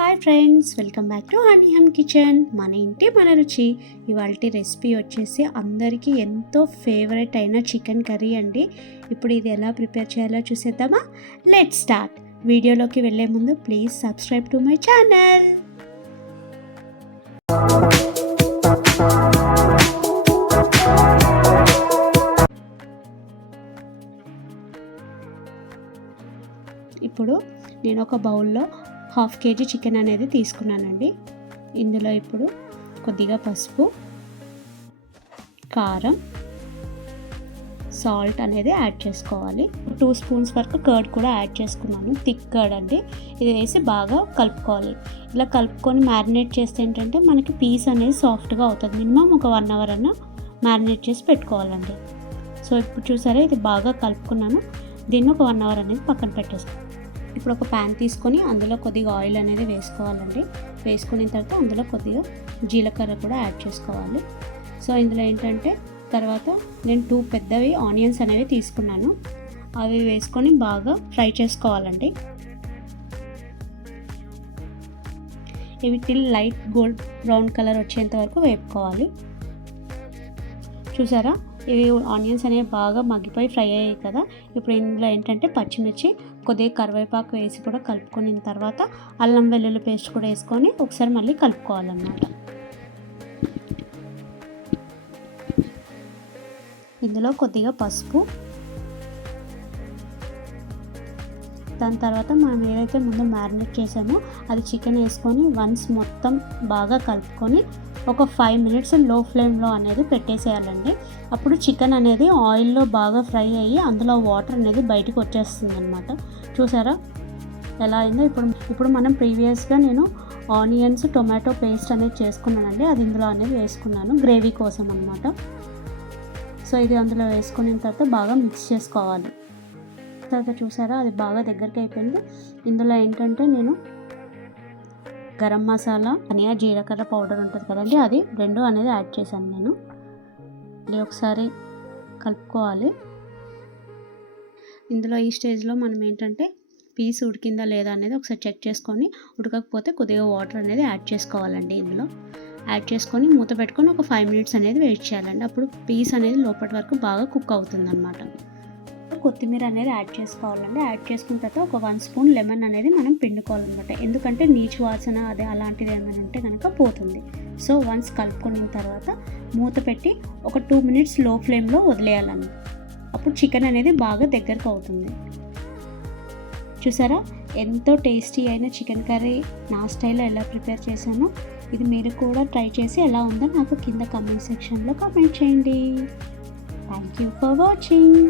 Hi friends, welcome back to Honey Hum Kitchen. మన ఇంటి మన రుచి. ఇవాల్టి రెసిపీ వచ్చేసి అందరికీ ఎంతో ఫేవరెట్ అయిన చికెన్ కర్రీ అండి. ఇప్పుడు ఇది ఎలా ప్రిపేర్ చేయాలో చూసేద్దామా? Let's start. వీడియోలోకి వెళ్ళే ముందు please subscribe to my channel. ఇప్పుడు నేను ఒక బౌల్లో 1/2 kg చికెన్ అనేది తీసుకున్నానండి. ఇందులో ఇప్పుడు కొద్దిగా పసుపు, కారం, సాల్ట్ అనేది యాడ్ చేసుకోవాలి. 2 స్పూన్స్ వరకు కర్డ్ కూడా యాడ్ చేసుకున్నాను. థిక్ కర్డ్ అండి. ఇది వేసి బాగా కలుపుకోవాలి. ఇలా కలుపుకొని మ్యారినేట్ చేస్తే ఏంటంటే మనకి పీస్ అనేది సాఫ్ట్గా అవుతుంది. మినిమం ఒక 1 అవర్ అన్న మ్యారినేట్ చేసి పెట్టుకోవాలండి. సో ఇప్పుడు చూసారా, ఇది బాగా కలుపుకున్నాను. దీన్ని ఒక 1 అవర్ అనేది పక్కన పెట్టేస్తాను. ఇప్పుడు ఒక ప్యాన్ తీసుకొని అందులో కొద్దిగా ఆయిల్ అనేది వేసుకోవాలండి. వేసుకున్న తర్వాత అందులో కొద్దిగా జీలకర్ర కూడా యాడ్ చేసుకోవాలి. సో ఇందులో ఏంటంటే తర్వాత నేను 2 పెద్దవి ఆనియన్స్ అనేవి తీసుకున్నాను. అవి వేసుకొని బాగా ఫ్రై చేసుకోవాలండి. ఇవి till light gold brown colour వచ్చేంత వరకు వేపుకోవాలి. చూసారా, ఇవి ఆనియన్స్ అనేవి బాగా మగ్గిపోయి ఫ్రై అయ్యాయి కదా. ఇప్పుడు ఇందులో ఏంటంటే పచ్చిమిర్చి, కొద్దిగా కరివేపాకు వేసి కూడా కలుపుకున్న తర్వాత అల్లం వెల్లుల్లి పేస్ట్ కూడా వేసుకొని ఒకసారి మళ్ళీ కలుపుకోవాలన్నమాట. ఇందులో కొద్దిగా పసుపు, దాని తర్వాత మనం ఏదైతే ముందు మ్యారినేట్ చేసామో అది చికెన్ వేసుకొని వన్స్ మొత్తం బాగా కలుపుకొని ఒక 5 మినిట్స్ లో ఫ్లేమ్లో అనేది పెట్టేసేయాలండి. అప్పుడు చికెన్ అనేది ఆయిల్లో బాగా ఫ్రై అయ్యి అందులో వాటర్ అనేది బయటకు వచ్చేస్తుంది అనమాట. చూసారా ఎలా అయిందో. ఇప్పుడు మనం ప్రీవియస్గా నేను ఆనియన్స్ టొమాటో పేస్ట్ అనేది చేసుకున్నానండి. అది ఇందులో అనేది వేసుకున్నాను గ్రేవీ కోసం అనమాట. సో ఇది అందులో వేసుకున్న తర్వాత బాగా మిక్స్ చేసుకోవాలి. తర్వాత చూసారా, అది బాగా దగ్గరికి అయిపోయింది. ఇందులో ఏంటంటే నేను గరం మసాలా, ధనియా జీలకర్ర పౌడర్ ఉంటుంది కదండి, అది 2 అనేది యాడ్ చేశాను నేను. ఇది ఒకసారి కలుపుకోవాలి. ఇందులో ఈ స్టేజ్లో మనం ఏంటంటే పీస్ ఉడికిందా లేదా అనేది ఒకసారి చెక్ చేసుకొని, ఉడకకపోతే కొద్దిగా వాటర్ అనేది యాడ్ చేసుకోవాలండి. ఇందులో యాడ్ చేసుకొని మూత పెట్టుకొని ఒక 5 మినిట్స్ అనేది వెయిట్ చేయాలండి. అప్పుడు పీస్ అనేది లోపటి వరకు బాగా కుక్ అవుతుంది అన్నమాట. కొత్తిమీర అనేది యాడ్ చేసుకోవాలండి. యాడ్ చేసుకున్న తర్వాత ఒక 1 స్పూన్ లెమన్ అనేది మనం పిండుకోవాలన్నమాట. ఎందుకంటే నీచు వాసన అదే అలాంటిది ఏమైనా ఉంటే కనుక పోతుంది. సో వన్స్ కలుపుకున్న తర్వాత మూత పెట్టి ఒక 2 మినిట్స్ లో ఫ్లేమ్లో వదిలేయాలండి. అప్పుడు చికెన్ అనేది బాగా దగ్గరకు అవుతుంది. చూసారా, ఎంతో టేస్టీ అయిన చికెన్ కర్రీ నా స్టైల్లో ఎలా ప్రిపేర్ చేశానో ఇది మీరు కూడా ట్రై చేసి ఎలా ఉందో నాకు కింద కామెంట్ సెక్షన్లో కామెంట్ చేయండి. Thank you for watching.